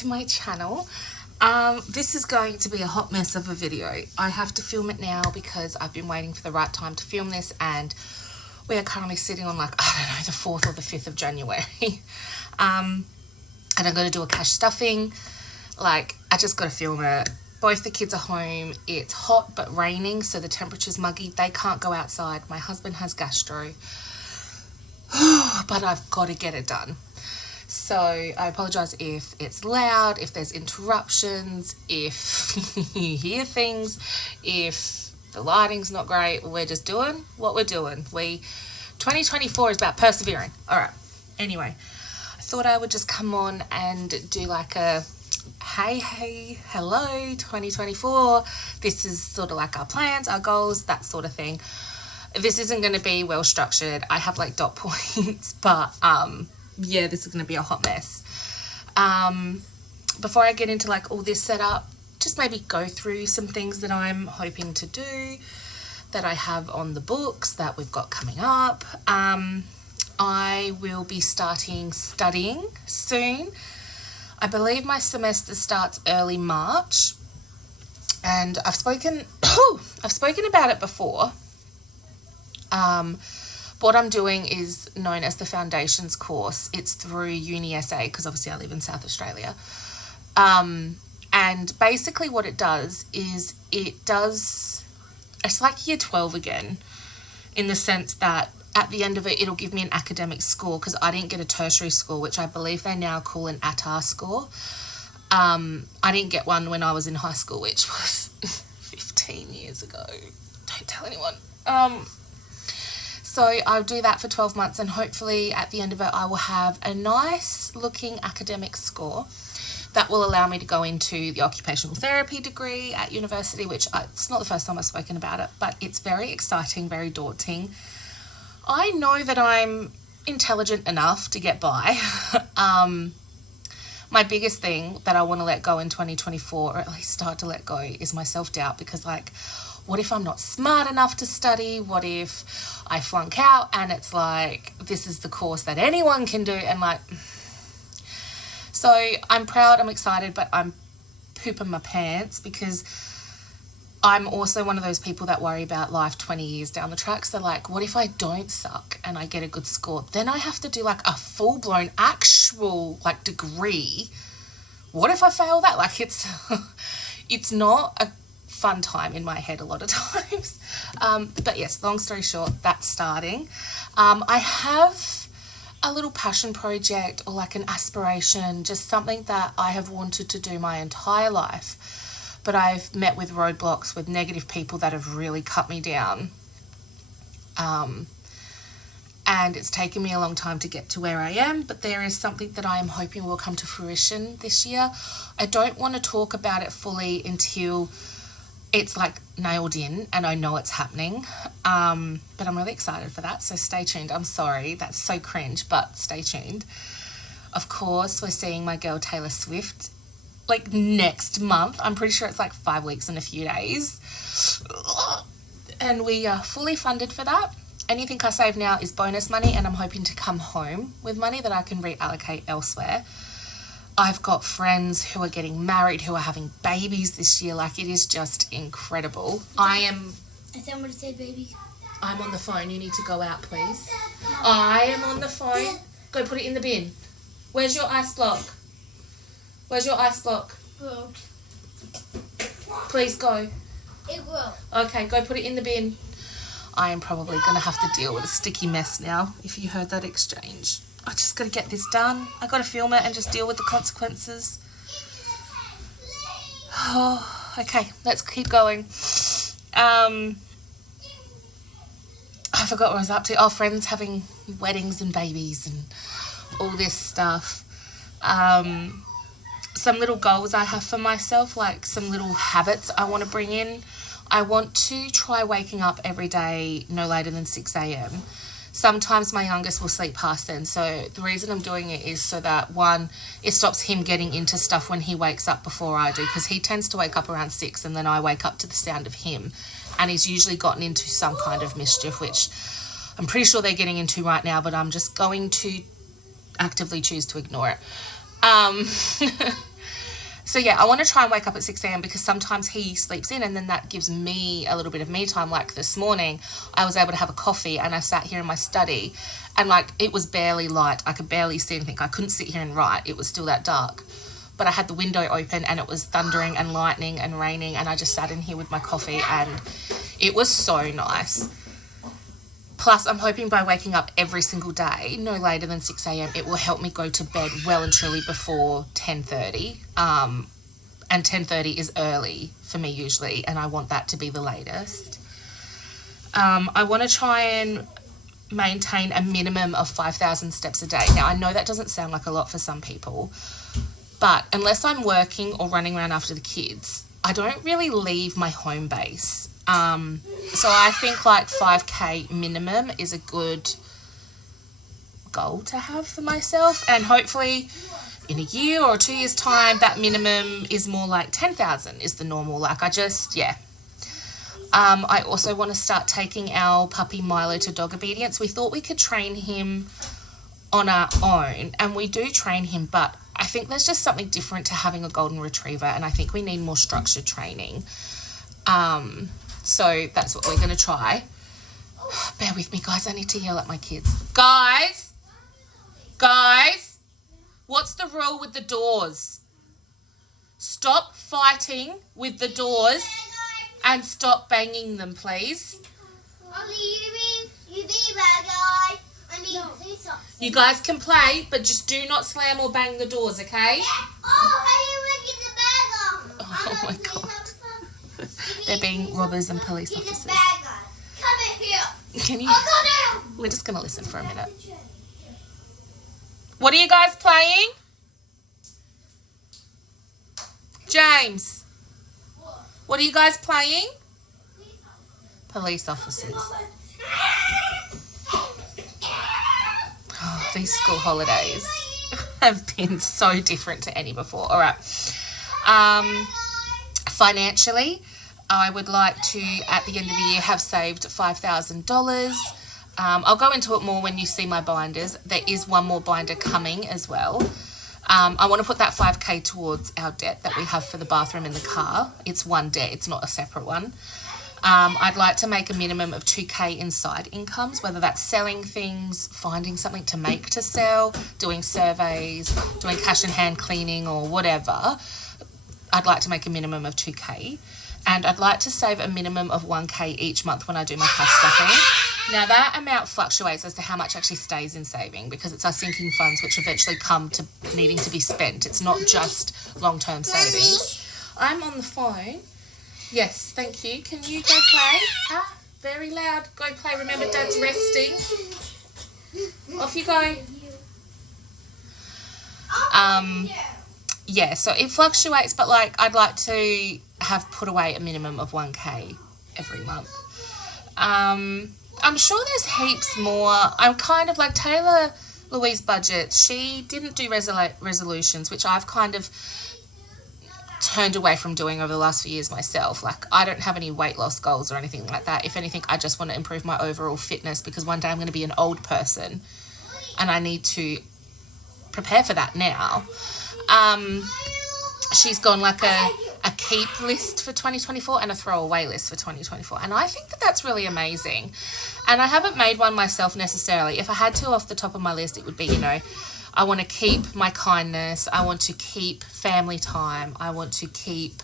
to my channel. This is going to be a hot mess of a video. I have to film it now because I've been waiting for the right time to film this, and we are currently sitting on, like, I don't know, the 4th or the 5th of January. And I'm going to do a cash stuffing. Like, I just got to film it. Both the kids are home. It's hot but raining, so the temperature's muggy. They can't go outside. My husband has gastro. But I've got to get it done. So I apologise if it's loud, if there's interruptions, if you hear things, if the lighting's not great. We're just doing what we're doing. 2024 is about persevering. All right. Anyway, I thought I would just come on and do like a hey, hello, 2024. This is sort of like our plans, our goals, that sort of thing. This isn't going to be well structured. I have like dot points, but yeah, this is going to be a hot mess. Before I get into like all this setup, just maybe go through some things that I'm hoping to do, that I have on the books, that we've got coming up. I will be starting studying soon. I believe my semester starts early March, and I've spoken about it before. What I'm doing is known as the Foundations course. It's through Uni SA, because obviously I live in South Australia. And basically what it does is it's like year 12 again, in the sense that at the end of it, it'll give me an academic score, because I didn't get a tertiary score, which I believe they now call an ATAR score. I didn't get one when I was in high school, which was 15 years ago. Don't tell anyone. So I'll do that for 12 months, and hopefully at the end of it, I will have a nice looking academic score that will allow me to go into the occupational therapy degree at university, which it's not the first time I've spoken about it, but it's very exciting, very daunting. I know that I'm intelligent enough to get by. My biggest thing that I want to let go in 2024, or at least start to let go, is my self-doubt, because like, what if I'm not smart enough to study? What if I flunk out and it's like, this is the course that anyone can do? And like, so I'm proud, I'm excited, but I'm pooping my pants, because I'm also one of those people that worry about life 20 years down the track. So like, what if I don't suck and I get a good score? Then I have to do like a full-blown actual like degree. What if I fail that? Like, it's not a fun time in my head a lot of times. But yes, long story short, that's starting. I have a little passion project, or like an aspiration, just something that I have wanted to do my entire life, but I've met with roadblocks, with negative people that have really cut me down. And it's taken me a long time to get to where I am, but there is something that I am hoping will come to fruition this year. I don't want to talk about it fully until it's like nailed in and I know it's happening. But I'm really excited for that, so stay tuned. I'm sorry, that's so cringe, but stay tuned. Of course, we're seeing my girl Taylor Swift like next month. I'm pretty sure it's like 5 weeks and a few days. And we are fully funded for that. Anything I save now is bonus money, and I'm hoping to come home with money that I can reallocate elsewhere. I've got friends who are getting married, who are having babies this year. Like, it is just incredible. I said I'm going to say baby. I'm on the phone. You need to go out, please. I am on the phone. Go put it in the bin. Where's your ice block? Where's your ice block? Will. Please go. It will. Okay, go put it in the bin. I am probably going to have to deal with a sticky mess now, if you heard that exchange. I just got to get this done. I got to film it and just deal with the consequences. Oh, okay, let's keep going. I forgot what I was up to. Oh, friends having weddings and babies and all this stuff. Some little goals I have for myself, like some little habits I want to bring in. I want to try waking up every day no later than 6 a.m. Sometimes my youngest will sleep past then. So the reason I'm doing it is so that, one, it stops him getting into stuff when he wakes up before I do, because he tends to wake up around 6 and then I wake up to the sound of him. And he's usually gotten into some kind of mischief, which I'm pretty sure they're getting into right now, but I'm just going to actively choose to ignore it. So yeah, I want to try and wake up at 6 a.m. because sometimes he sleeps in and then that gives me a little bit of me time. Like this morning, I was able to have a coffee and I sat here in my study and like it was barely light. I could barely see anything. I couldn't sit here and write. It was still that dark. But I had the window open and it was thundering and lightning and raining and I just sat in here with my coffee and it was so nice. Plus, I'm hoping by waking up every single day, no later than 6 a.m, it will help me go to bed well and truly before 10:30. And 10:30 is early for me usually, and I want that to be the latest. I want to try and maintain a minimum of 5,000 steps a day. Now, I know that doesn't sound like a lot for some people, but unless I'm working or running around after the kids, I don't really leave my home base. So I think like 5K minimum is a good goal to have for myself, and hopefully in a year or 2 years time that minimum is more like 10,000 is the normal. Like I also want to start taking our puppy Milo to dog obedience. We thought we could train him on our own and we do train him, but I think there's just something different to having a golden retriever and I think we need more structured training. So that's what we're going to try. Bear with me, guys. I need to yell at my kids. Guys, what's the rule with the doors? Stop fighting with the doors and stop banging them, please. You guys can play, but just do not slam or bang the doors, okay? Oh my God. They're being robbers and police officers. Can you? We're just going to listen for a minute. What are you guys playing? James, what are you guys playing? Police officers. Oh, these school holidays have been so different to any before. All right. Financially, I would like to, at the end of the year, have saved $5,000. I'll go into it more when you see my binders. There is one more binder coming as well. I want to put that 5K towards our debt that we have for the bathroom in the car. It's one debt, it's not a separate one. I'd like to make a minimum of 2K in side incomes, whether that's selling things, finding something to make to sell, doing surveys, doing cash in hand cleaning or whatever. I'd like to make a minimum of 2K. And I'd like to save a minimum of 1K each month when I do my cash stuffing. Now that amount fluctuates as to how much actually stays in saving because it's our sinking funds which eventually come to needing to be spent. It's not just long-term savings. I'm on the phone. Yes, thank you. Can you go play? Ah, very loud. Go play. Remember, Dad's resting. Off you go. Yeah, so it fluctuates, but like I'd like to have put away a minimum of 1K every month. I'm sure there's heaps more. I'm kind of like Taylor Louise budget. She didn't do resolutions, which I've kind of turned away from doing over the last few years myself. Like I don't have any weight loss goals or anything like that. If anything, I just want to improve my overall fitness because one day I'm going to be an old person and I need to prepare for that now. She's gone like a keep list for 2024 and a throwaway list for 2024. And I think that that's really amazing. And I haven't made one myself necessarily. If I had to off the top of my list, it would be, I want to keep my kindness. I want to keep family time. I want to keep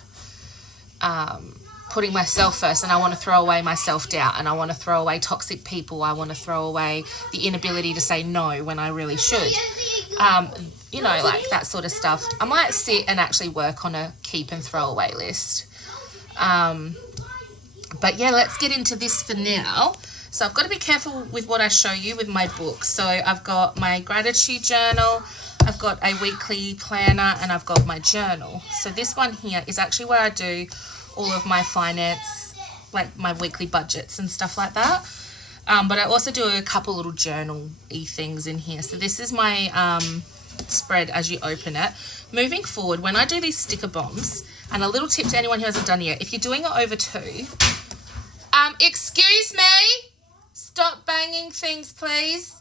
putting myself first, and I want to throw away my self-doubt, and I want to throw away toxic people. I want to throw away the inability to say no when I really should. Like that sort of stuff. I might sit and actually work on a keep and throw away list. But yeah, let's get into this for now. So I've got to be careful with what I show you with my book. So I've got my gratitude journal, I've got a weekly planner, and I've got my journal. So this one here is actually where I do all of my finance, like my weekly budgets and stuff like that. But I also do a couple little journal-y things in here. So this is my spread as you open it. Moving forward, when I do these sticker bombs, and a little tip to anyone who hasn't done it yet, if you're doing it over 2, excuse me, stop banging things, please.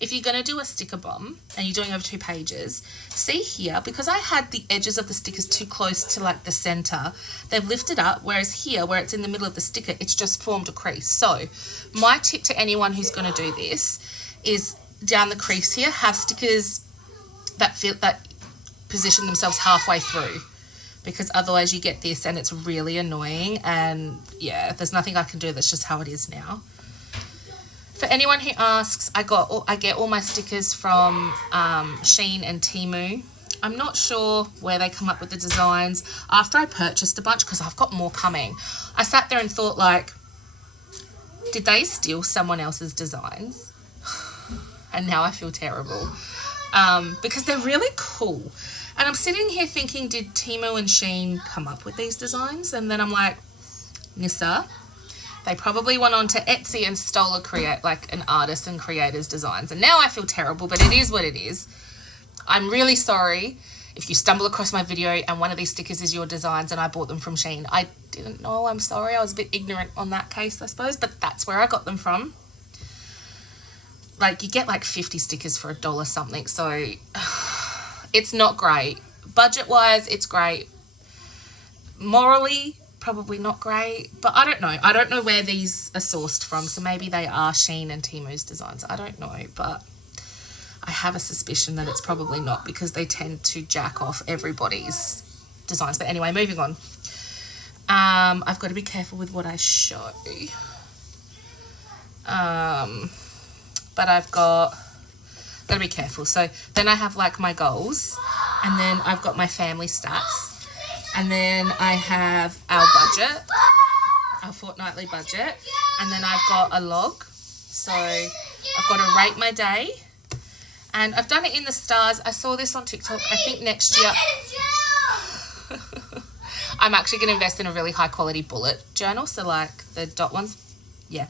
if you're going to do a sticker bomb and you're doing over 2 pages, see here, because I had the edges of the stickers too close to like the center, they've lifted up, whereas here where it's in the middle of the sticker, it's just formed a crease. So my tip to anyone who's going to do this is down the crease here, have stickers that position themselves halfway through, because otherwise you get this and it's really annoying. And yeah, there's nothing I can do, that's just how it is now. For anyone who asks, I get all my stickers from Shein and Temu. I'm not sure where they come up with the designs. After I purchased a bunch, because I've got more coming, I sat there and thought, like, did they steal someone else's designs? And now I feel terrible, because they're really cool. And I'm sitting here thinking, did Temu and Shein come up with these designs? And then I'm like, Nissa, they probably went on to Etsy and stole an artist and creator's designs. And now I feel terrible, but it is what it is. I'm really sorry if you stumble across my video and one of these stickers is your designs and I bought them from Shein. I didn't know, I'm sorry. I was a bit ignorant on that case, I suppose, but that's where I got them from. Like, you get like 50 stickers for $1 something, so it's not great. Budget-wise, it's great. Morally, probably not great, but I don't know. I don't know where these are sourced from, so maybe they are Shein and Temu's designs. I don't know, but I have a suspicion that it's probably not, because they tend to jack off everybody's designs. But anyway, moving on. I've got to be careful with what I show. But I've got to be careful. So then I have like my goals, and then I've got my family stats. And then I have our budget, our fortnightly budget, and then I've got a log. So I've got to rate my day, and I've done it in the stars. I saw this on TikTok. I think next year I'm actually going to invest in a really high quality bullet journal, so like the dot ones. Yeah.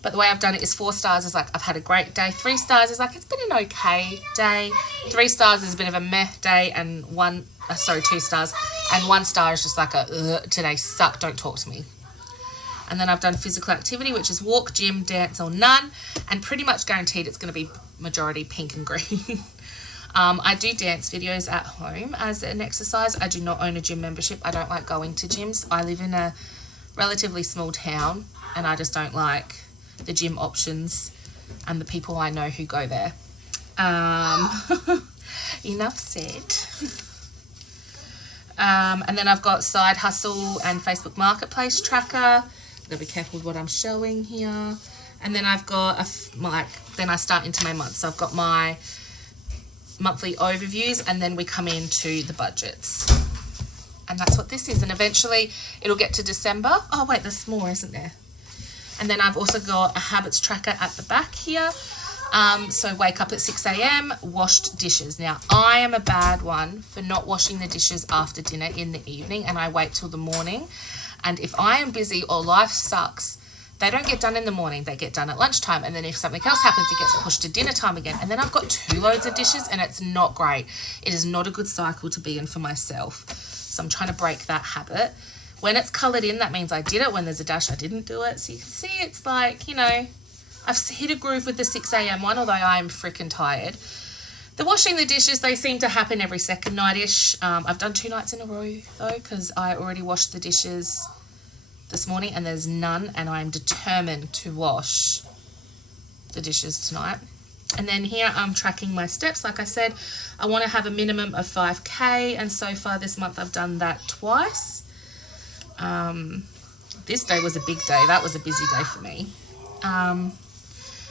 But the way I've done it is 4 stars is like, I've had a great day. 3 stars is like, it's been an okay day. 3 stars is a bit of a meh day, and 2 stars. And 1 star is just like today sucked, don't talk to me. And then I've done physical activity, which is walk, gym, dance, or none. And pretty much guaranteed it's going to be majority pink and green. I do dance videos at home as an exercise. I do not own a gym membership. I don't like going to gyms. I live in a relatively small town, and I just don't like the gym options and the people I know who go there. Enough said. And then I've got side hustle and Facebook Marketplace tracker. Gotta be careful with what I'm showing here. And then I've got then I start into my month. So I've got my monthly overviews, and then we come into the budgets. And that's what this is. And eventually it'll get to December. Oh wait, there's more, isn't there? And then I've also got a habits tracker at the back here. So wake up at 6 a.m, washed dishes. Now, I am a bad one for not washing the dishes after dinner in the evening, and I wait till the morning. And if I am busy or life sucks, they don't get done in the morning. They get done at lunchtime. And then if something else happens, it gets pushed to dinner time again. And then I've got 2 loads of dishes, and it's not great. It is not a good cycle to be in for myself. So I'm trying to break that habit. When it's coloured in, that means I did it. When there's a dash, I didn't do it. So you can see it's like, you know, I've hit a groove with the 6 a.m. one, although I am freaking tired. The washing the dishes, they seem to happen every second night-ish. I've done 2 nights in a row, though, because I already washed the dishes this morning, and there's none, and I'm determined to wash the dishes tonight. And then here I'm tracking my steps. Like I said, I want to have a minimum of 5K, and so far this month I've done that twice. This day was a big day. That was a busy day for me.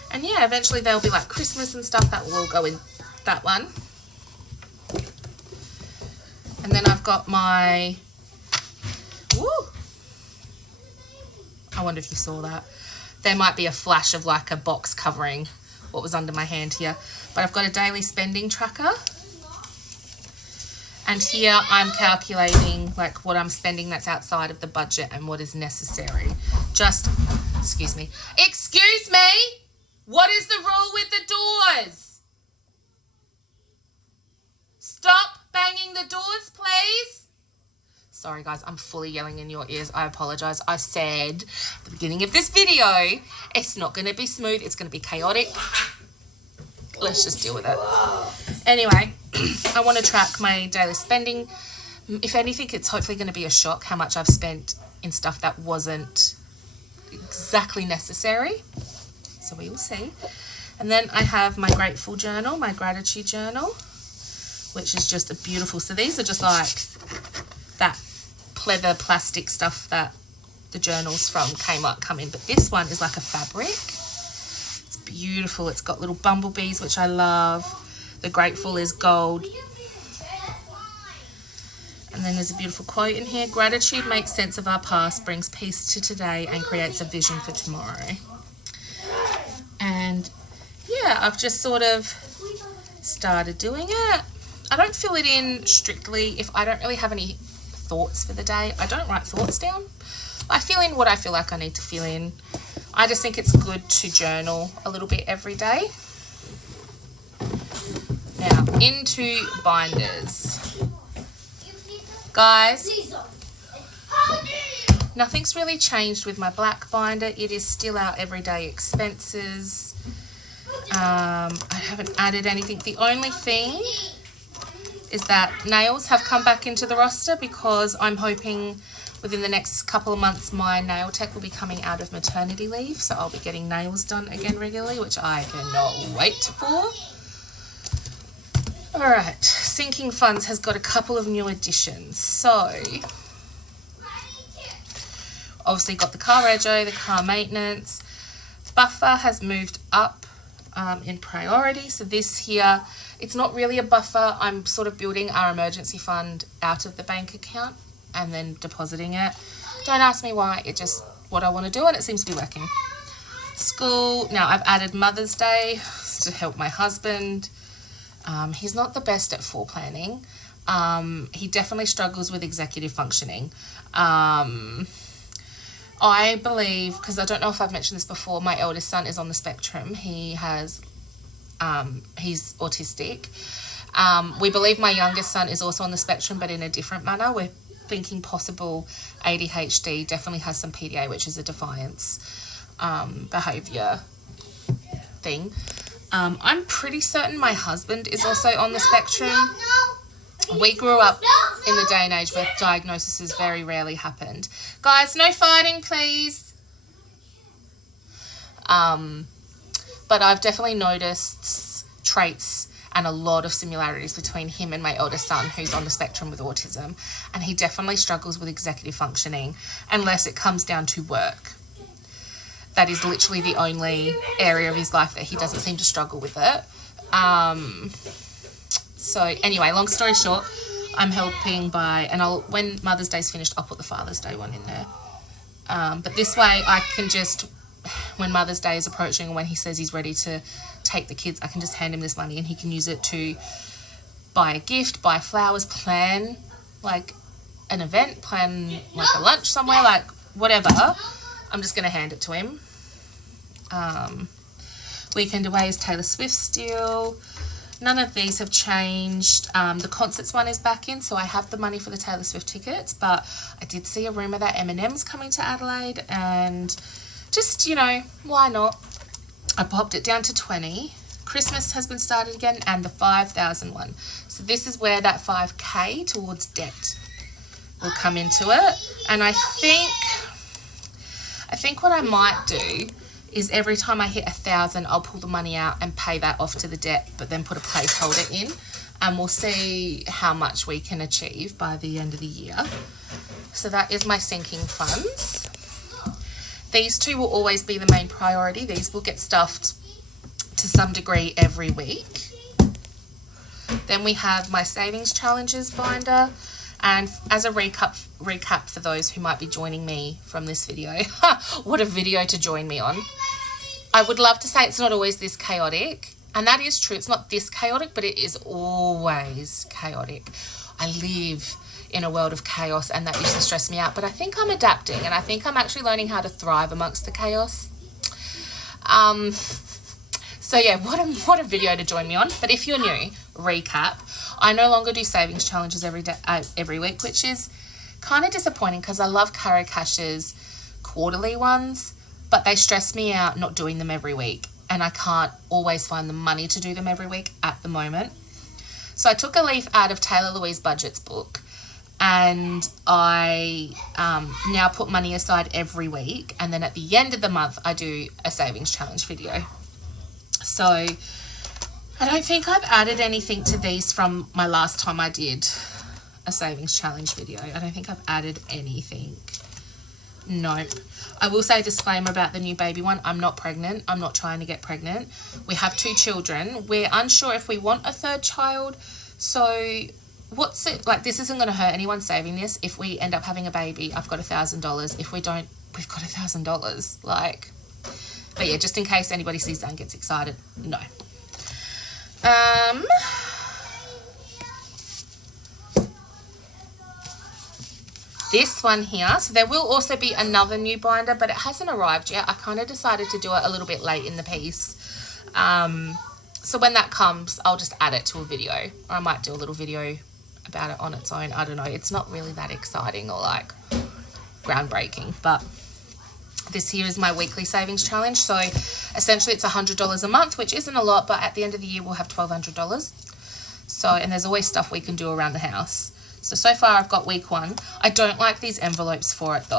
And yeah, eventually there'll be like Christmas and stuff that will go in that one. And then I've got my, I wonder if you saw that. There might be a flash of like a box covering what was under my hand here. But I've got a daily spending tracker. And here I'm calculating like what I'm spending that's outside of the budget and what is necessary. Excuse me. Excuse me? What is the rule with the doors? Stop banging the doors, please. Sorry guys, I'm fully yelling in your ears. I apologize. I said at the beginning of this video, it's not going to be smooth. It's going to be chaotic. Let's just deal with it. Anyway, I want to track my daily spending. If anything, it's hopefully going to be a shock how much I've spent in stuff that wasn't exactly necessary. So we will see. And then I have my grateful journal, my gratitude journal, which is just a beautiful. So these are just like that pleather plastic stuff that the journals from Kmart come in. But this one is like a fabric. It's beautiful. It's got little bumblebees, which I love. The grateful is gold. And then there's a beautiful quote in here. Gratitude makes sense of our past, brings peace to today, and creates a vision for tomorrow. And yeah, I've just sort of started doing it. I don't fill it in strictly if I don't really have any thoughts for the day. I don't write thoughts down. I fill in what I feel like I need to fill in. I just think it's good to journal a little bit every day. Now, into binders. Guys, nothing's really changed with my black binder. It is still our everyday expenses. I haven't added anything. The only thing is that nails have come back into the roster because I'm hoping within the next couple of months my nail tech will be coming out of maternity leave, so I'll be getting nails done again regularly, which I cannot wait for. Alright, sinking funds has got a couple of new additions. So obviously got the car rego, the car maintenance. Buffer has moved up in priority. So this here, it's not really a buffer. I'm sort of building our emergency fund out of the bank account and then depositing it. Don't ask me why, it's just what I want to do and it seems to be working. School, now I've added Mother's Day to help my husband. He's not the best at planning. He definitely struggles with executive functioning. I believe, because I don't know if I've mentioned this before, my eldest son is on the spectrum. He's autistic. We believe my youngest son is also on the spectrum, but in a different manner. We're thinking possible ADHD, definitely has some PDA, which is a defiance behaviour thing. I'm pretty certain my husband is also on the spectrum. We grew up in the day and age where diagnoses very rarely happened. Guys, no fighting, please. But I've definitely noticed traits and a lot of similarities between him and my eldest son, who's on the spectrum with autism. And he definitely struggles with executive functioning unless it comes down to work. That is literally the only area of his life that he doesn't seem to struggle with it. So anyway, long story short, I'm helping by, and when Mother's Day's finished, I'll put the Father's Day one in there. But this way I can just, when Mother's Day is approaching and when he says he's ready to take the kids, I can just hand him this money and he can use it to buy a gift, buy flowers, plan like an event, plan like a lunch somewhere, like whatever. I'm just going to hand it to him. Weekend away is Taylor Swift still. None of these have changed. The concerts one is back in, so I have the money for the Taylor Swift tickets, but I did see a rumour that Eminem's coming to Adelaide, and just, you know, why not? I popped it down to 20. Christmas has been started again, and the 5,000 one. So this is where that 5K towards debt will come into it. And I think what I might do is every time I hit 1,000, I'll pull the money out and pay that off to the debt, but then put a placeholder in, and we'll see how much we can achieve by the end of the year. So that is my sinking funds. These two will always be the main priority. These will get stuffed to some degree every week. Then we have my savings challenges binder. And as a recap for those who might be joining me from this video, what a video to join me on. I would love to say it's not always this chaotic, and that is true. It's not this chaotic, but it is always chaotic. I live in a world of chaos, and that used to stress me out, but I think I'm adapting, and I think I'm actually learning how to thrive amongst the chaos. So yeah, what a video to join me on. But if you're new, recap. I no longer do savings challenges every week, which is kind of disappointing because I love Carocash's quarterly ones, but they stress me out not doing them every week, and I can't always find the money to do them every week at the moment. So I took a leaf out of Taylor Louise Budget's book, and I now put money aside every week, and then at the end of the month I do a savings challenge video. So I don't think I've added anything to these from my last time I did a savings challenge video. I don't think I've added anything. Nope. I will say a disclaimer about the new baby one. I'm not pregnant. I'm not trying to get pregnant. We have 2 children. We're unsure if we want a 3rd child. So what's it like? This isn't going to hurt anyone saving this. If we end up having a baby, I've got $1,000. If we don't, we've got $1,000. Like, but yeah, just in case anybody sees that and gets excited, no. This one here, so there will also be another new binder, but it hasn't arrived yet. I kind of decided to do it a little bit late in the piece. So when that comes, I'll just add it to a video, or I might do a little video about it on its own. I don't know. It's not really that exciting or like groundbreaking, but this here is my weekly savings challenge. So essentially it's $100 a month, which isn't a lot, but at the end of the year we'll have $1,200. So, and there's always stuff we can do around the house. So far I've got week 1. I don't like these envelopes for it though.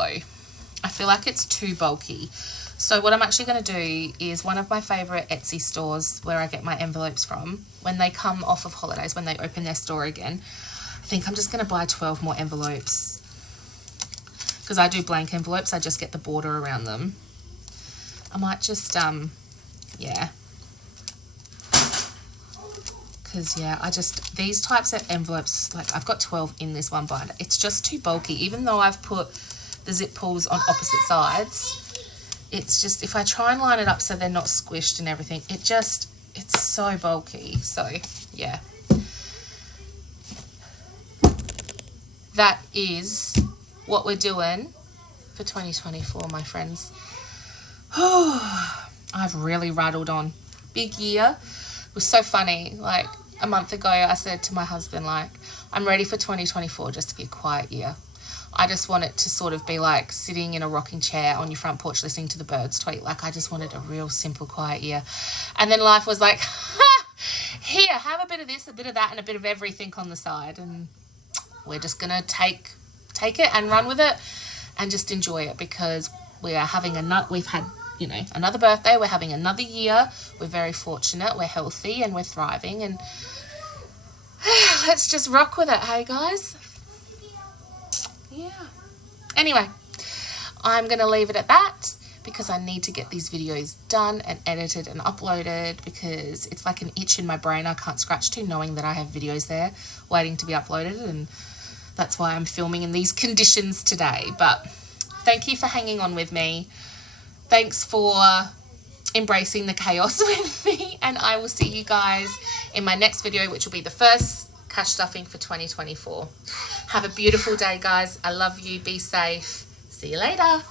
I feel like it's too bulky. So what I'm actually going to do is one of my favourite Etsy stores where I get my envelopes from, when they come off of holidays, when they open their store again, I think I'm just going to buy 12 more envelopes. Because I do blank envelopes, I just get the border around them. I might just, yeah. Because, yeah, these types of envelopes, like I've got 12 in this one binder. It's just too bulky. Even though I've put the zip pulls on opposite sides, it's just, if I try and line it up so they're not squished and everything, it's so bulky. So, yeah. That is what we're doing for 2024, my friends. I've really rattled on. Big year. It was so funny. Like a month ago, I said to my husband, like, I'm ready for 2024 just to be a quiet year. I just want it to sort of be like sitting in a rocking chair on your front porch listening to the birds tweet. Like, I just wanted a real simple, quiet year. And then life was like, here, have a bit of this, a bit of that, and a bit of everything on the side. And we're just going to take it and run with it and just enjoy it, because we are having we've had, you know, another birthday. We're having another year. We're very fortunate. We're healthy and we're thriving, and let's just rock with it. Hey guys. Yeah. Anyway, I'm going to leave it at that because I need to get these videos done and edited and uploaded, because it's like an itch in my brain I can't scratch to, knowing that I have videos there waiting to be uploaded, and that's why I'm filming in these conditions today. But thank you for hanging on with me. Thanks for embracing the chaos with me, and I will see you guys in my next video, which will be the first cash stuffing for 2024. Have a beautiful day, guys. I love you. Be safe. See you later.